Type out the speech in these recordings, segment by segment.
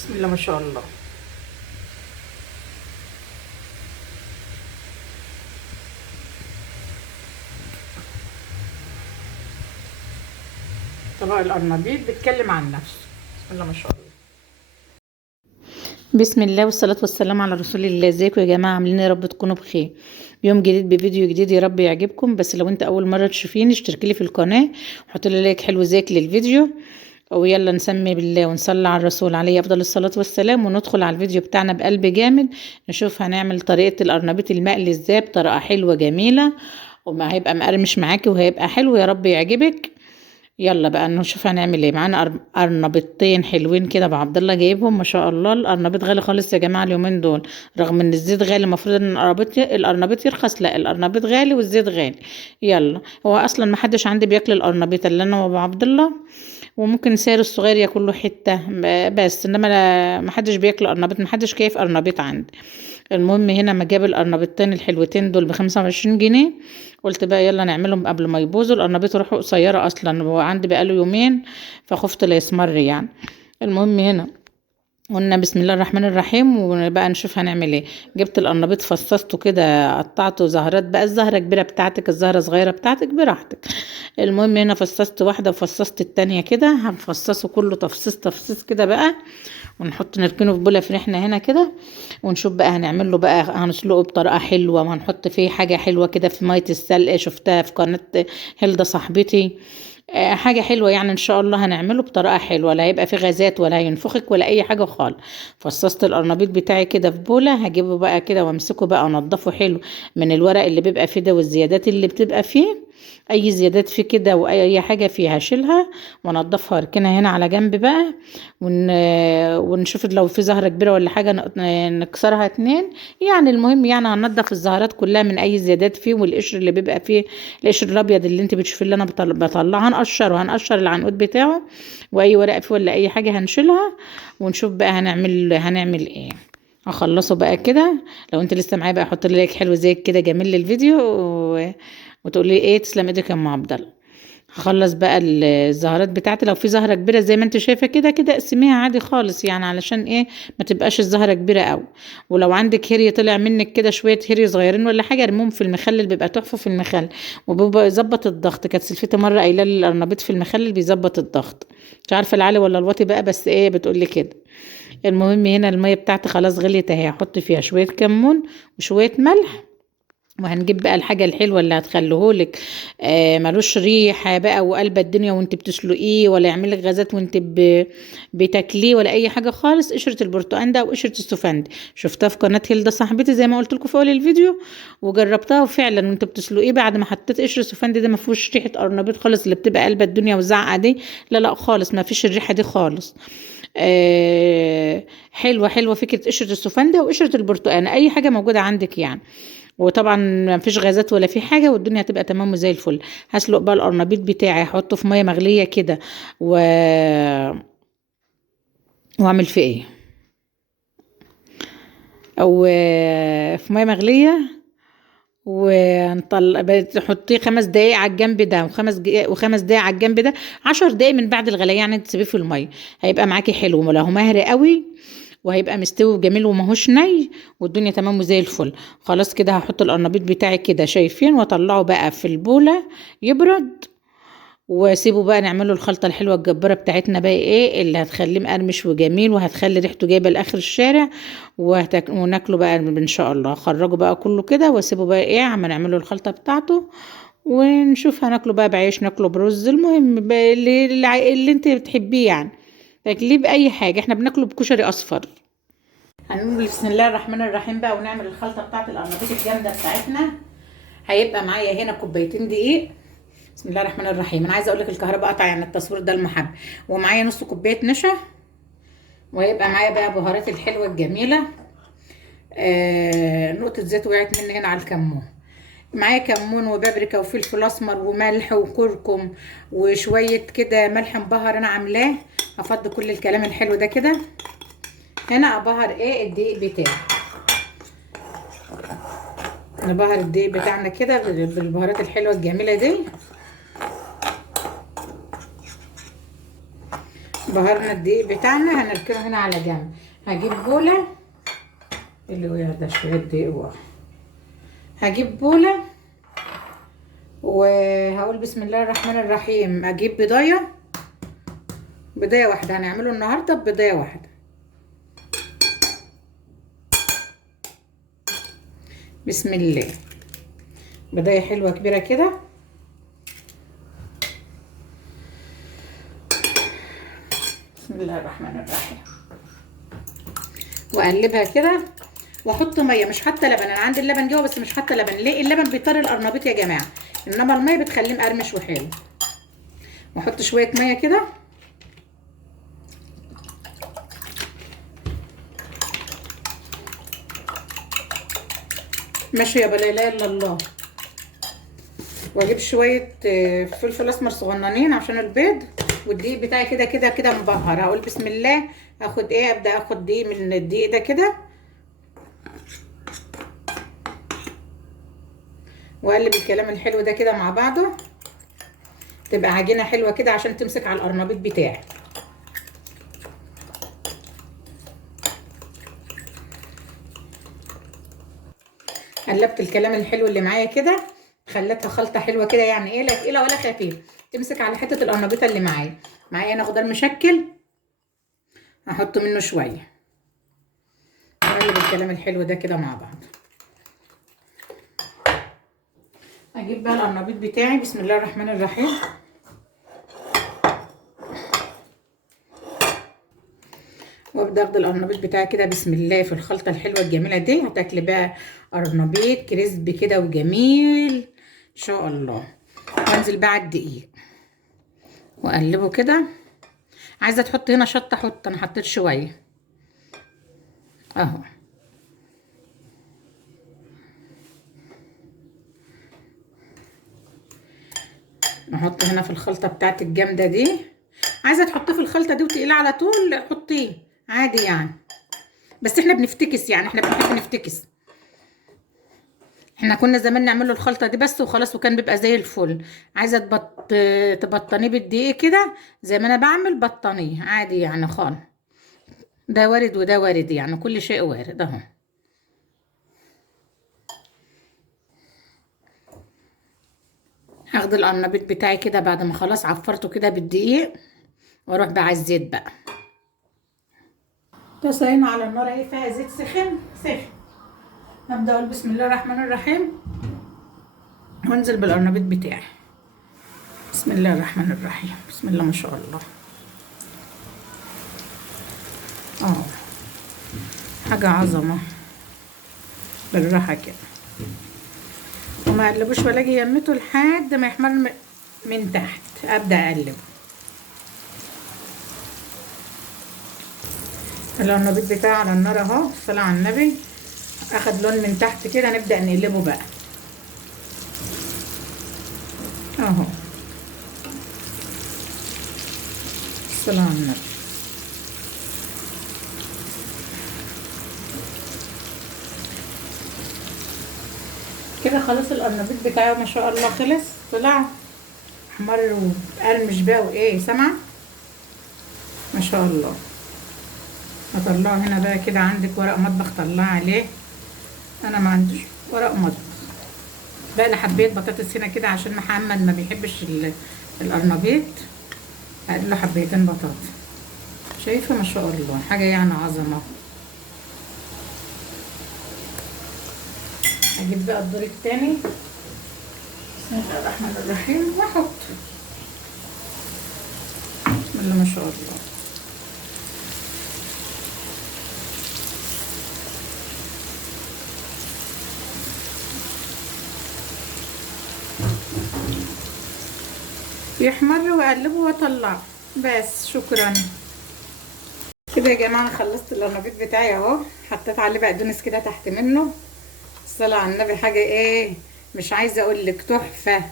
بسم الله ما شاء الله. طبق القرنبيط بيتكلم عن نفسه. بسم الله ما شاء الله. بسم الله والصلاة والسلام على رسول الله. ازيكم يا جماعة؟ عاملين ايه؟ يا رب تكونوا بخير. يوم جديد بفيديو جديد، يا رب يعجبكم. بس لو انت اول مرة تشوفيني اشتركي لي في القناة وحط لي لايك حلو زيك للفيديو. ويلا نسمي بالله ونصلي على الرسول عليه افضل الصلاة والسلام، وندخل على الفيديو بتاعنا بقلب جامد. نشوف هنعمل طريقة القرنبيط المقلي ازاي بطريقة حلوة جميلة، وما هيبقى مقرمش معاكي وهيبقى حلو، يا رب يعجبك. يلا بقى نشوف هنعمل ايه. معانا قرنبيطين حلوين كده ابو عبد الله جايبهم، ما شاء الله. القرنبيط غالي خالص يا جماعه اليومين دول، رغم ان الزيت غالي. المفروض ان القرنبيط يرخص، لا القرنبيط غالي والزيت غالي. يلا، هو اصلا ما حدش عندي بياكل القرنبيط الا انا وابو عبد الله، وممكن سير الصغير ياكل له حته بس، انما ما حدش بياكل قرنبيط، ما حدش كيف قرنبيط عندي. المهم هنا ما جاب القرنبيطتين الحلوتين دول ب25 جنيه. قلت بقى يلا نعملهم قبل ما يبوظوا. القرنبيط روحه قصيرة اصلا، هو عندي بقاله يومين، فخفت لا يسمر يعني. المهم هنا قلنا بسم الله الرحمن الرحيم، وبقى نشوف هنعمل ايه. جبت القرنبيط فصصته كده، قطعته زهرات بقى، الزهرة كبيرة بتاعتك الزهرة صغيرة بتاعتك براحتك. المهم هنا فصصت واحدة وفصصت التانية كده، هنفصصه كله تفصيص تفصيص كده بقى، ونحط نركنه في بوله فرحنا هنا كده. ونشوف بقى هنعمل له بقى، هنسلقه بطريقه حلوه، وهنحط فيه حاجه حلوه كده في ميه السلق، شفتها في قناه هيلدا صاحبتي. حاجه حلوه يعني، ان شاء الله هنعمله بطريقه حلوه، لا هيبقى فيه غازات ولا هينفخك ولا اي حاجه خالص. فصصت القرنبيط بتاعي كده في بوله، هجيبه بقى كده وامسكه بقى انضفه حلو من الورق اللي بيبقى فيه ده والزيادات اللي بتبقى فيه. اي زيادات فيه كده واي حاجه فيها هشيلها وانضفها واركنها هنا على جنب بقى. ون... ونشوف لو في زهرة كبيرة ولا حاجة نكسرها اتنين. يعني المهم يعني هننضف الزهرات كلها من اي زيادات فيه، والقشر اللي بيبقى فيه، القشر الابيض اللي انت بتشوفيه اللي انا بطلعه هنقشره، هنقشر العنقود بتاعه، واي ورق فيه ولا اي حاجة هنشيلها. ونشوف بقى هنعمل ايه. هخلصه بقى كده. لو انت لسه معايا بقى حط لي لايك حلو زي كده جميل للفيديو وتقولي ايه تسلم ايدك يا ام عبد الله. هخلص بقى الزهرات بتاعتي. لو في زهرة كبيرة زي ما انت شايفة كده كده اقسميها عادي خالص، يعني علشان ايه ما تبقاش الزهرة كبيرة قوي. ولو عندك هري طلع منك كده شوية هري صغيرين ولا حاجة، ارموهم في المخلل، بيبقى تحفة في المخلل وبيبقى يظبط الضغط. كانت سلفتي مرة قايلة لي القرنبيط في المخلل بيظبط الضغط، مش عارفة العالي ولا الواطي بقى، بس ايه بتقولي كده. المهم هنا المية بتاعتي خلاص غليت اهي، هحط فيها شوية كمون وشوية ملح. وهنجيب بقى الحاجة الحلوة اللي هتخليهولك ملوش ريحة بقى وقلب الدنيا وانت بتسلقيه، ولا يعملك غازات وانت بتاكليه ولا اي حاجة خالص. قشرة البرتقال ده وقشرة السفندي، شفتها في قناة هيلدا صاحبتي زي ما قلت لكم في اول الفيديو، وجربتها وفعلا وانت بتسلقيه بعد ما حطيت قشر السفندي ده ما فيهوش ريحة قرنبيط خالص، اللي بتبقى قلب الدنيا وزعقة دي، لا لا خالص، ما فيش الريحة دي خالص. حلوة حلوة فكرة قشرة السفندي وقشرة البرتقال، اي حاجة موجودة عندك يعني. وطبعا ما فيش غازات ولا في حاجه، والدنيا هتبقى تمام وزي الفل. هسلق بقى القرنبيط بتاعي، احطه في ميه مغليه كده و... واعمل فيه ايه، او في ميه مغليه، ونطلع تحطيه 5 دقايق على الجنب ده، وخمس دقايق على الجنب ده، 10 دقايق من بعد الغليان يعني تسيبيه في الميه. هيبقى معاكي حلو، ولا هو مهري قوي، وهيبقى مستوي وجميل وماهوش ني، والدنيا تمام وزي الفل. خلاص كده هحط القرنبيط بتاعي كده شايفين، واطلعه بقى في البوله يبرد، واسيبه بقى نعمله الخلطه الحلوه الجباره بتاعتنا بقى، ايه اللي هتخليه مقرمش وجميل، وهتخلي ريحته جايبه لاخر الشارع. وناكله بقى ان شاء الله. خرجه بقى كله كده واسيبه بقى ايه عم نعمله الخلطه بتاعته، ونشوف هناكله بقى بعيش ناكله برز، المهم بقى اللي انت بتحبيه يعني، تاكليه باي حاجه. احنا بناكله بكشري اصفر. هنقول بسم الله الرحمن الرحيم بقى ونعمل الخلطه بتاعت القرنبيط الجامده بتاعتنا. هيبقى معايا هنا كوبايتين دقيق. بسم الله الرحمن الرحيم. انا عايزه اقول لك الكهرباء قطع يعني التصوير ده المحب. ومعايا نص كوبايه نشا. وهيبقى معايا بقى بهارات الحلوه الجميله. نقطه زيت وقعت مني هنا على الكمون. معايا كمون وبابريكا وفلفل اسمر وملح وكركم وشويه كده ملح مبهر انا عاملاه. هفضي كل الكلام الحلو ده كده. هنا ابهر ايه الدقيق بتاعي. نبهر الدقيق بتاعنا كده بالبهارات الحلوه الجميله دي. بهرنا الدقيق بتاعنا هنركنه هنا على جنب. هجيب بوله اللي وقع ده شويه دقيق وقع. هجيب بوله وهقول بسم الله الرحمن الرحيم. اجيب بيضايه واحده، هنعمله النهارده ببيضايه واحده. بسم الله. بيضايه حلوه كبيره كده. بسم الله الرحمن الرحيم. واقلبها كده واحط ميه، مش حاطه لبن. انا عندي اللبن جوه بس مش حاطه لبن. ليه؟ اللبن بيطري القرنبيط يا جماعه، انما الميه بتخليه مقرمش وحلو. واحط شويه ميه كده. ماشي يا بلا اله الا الله. واجيب شويه فلفل اسمر صغننين عشان البيض. والدقيق بتاعي كده كده كده مبهر. هقول بسم الله. اخد ايه؟ ابدا اخد دقيق من الدقيق ده كده واقلب الكلام الحلو ده كده مع بعضه، تبقى عجينه حلوه كده عشان تمسك على القرنبيط بتاعي. قلبت الكلام الحلو اللي معايا كده، خليتها خلطه حلوه كده، يعني ايه؟ لا تقيله ولا خفيف، تمسك على حته القرنبيطه اللي معايا انا خضار مشكل، هحط منه شويه. اقلب الكلام الحلو ده كده مع بعض. اجيب بقى القرنبيط بتاعي. بسم الله الرحمن الرحيم. وابدا اخد القرنبيط بتاعي كده بسم الله في الخلطه الحلوه الجميله دي. هتاكلي بقى قرنبيط كريسبي كده وجميل ان شاء الله. وانزل بقى على الدقيق واقلبه كده. عايزه تحط هنا شطه حط، انا حطيت شويه اهو. نحط هنا في الخلطه بتاعت الجامده دي. عايزه تحطيه في الخلطه دي وتقيله على طول حطيه عادي يعني، بس احنا بنفتكس يعني، احنا بنحب نفتكس. احنا كنا زمان نعمل له الخلطه دي بس وخلاص وكان بيبقى زي الفل. عايزه تبطنيه بالدقيق كده زي ما انا بعمل، بطنيه عادي يعني خالص. ده وارد وده وارد يعني، كل شيء وارد اهو. هاخد القرنبيط بتاعي كده بعد ما خلاص عفرته كده بالدقيق واروح بقى على الزيت بقى. طاسه على النار اهي فيها زيت سخن. هبدا اقول بسم الله الرحمن الرحيم وانزل بالقرنبيط بتاعي. بسم الله الرحمن الرحيم. بسم الله ما شاء الله. حاجه عظمه. بالراحه كده وما اقلبوش ولا اجي يمته لحد ما يحمر من تحت. ابدا اقلبه. القرنبيط بتاعي على النار اهو. الصلاه على النبي. اخد لون من تحت كده، نبدا نقلبه بقى اهو. الصلاه على النبي. كده خلاص القرنبيط بتاعي ما شاء الله خلص. طلع احمر وقرمش بقى وايه سامعه ما شاء الله. هطلعه هنا بقى كده. عندك ورق مطبخ طلعه عليه. انا ما عنديش ورق مطبخ بقى. انا حبيت بطاطس هنا كده عشان محمد ما بيحبش القرنبيط. هقول له حبيتين بطاطس. شايفه ما شاء الله حاجه يعني عظمه. هجيب بقى الدور التاني. بسم الله الرحمن الرحيم واحط. بسم الله ما شاء الله. يحمر واقلبه واطلعه بس. شكرا. كده يا جماعه انا خلصت القرنبيط بتاعي اهو. حطيت عليه بقدونس كده تحت منه. الصلاه على النبي. حاجه ايه مش عايزه اقول لك، تحفه.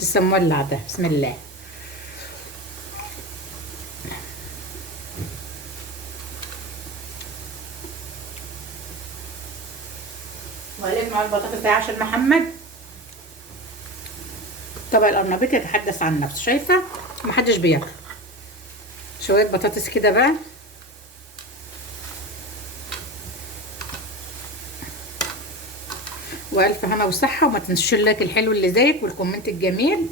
لسه مولع ده. بسم الله. وقلب مع البطاطس ده عشان محمد. طبق القرنبيط يتحدث عن نفسه. شايفه محدش بياكل. شويه بطاطس كده بقى. والف هنا وصحه، وما تنسوش اللايك الحلو اللي زيك والكومنت الجميل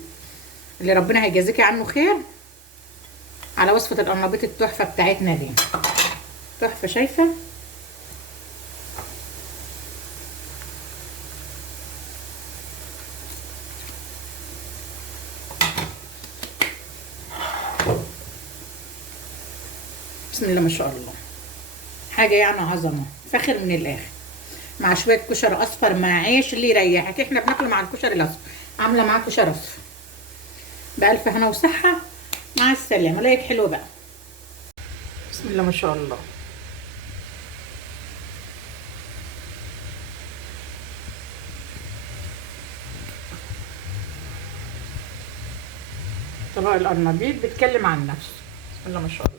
اللي ربنا هيجازيكي عنه خير على وصفه القرنبيط التحفه بتاعتنا دي. تحفه شايفه. بسم الله ما شاء الله، حاجه يعني عظمه فخر من الاخر، مع شويه كشر اصفر مع عيش اللي يريحك. احنا بناكل مع الكشر الاصفر، عامله معاه كشر اصفر. بألف هنا وصحه، مع السلامه. لايك حلو بقى. بسم الله ما شاء الله. طبق القرنبيط بيتكلم عن نفسه. بسم الله ما شاء الله.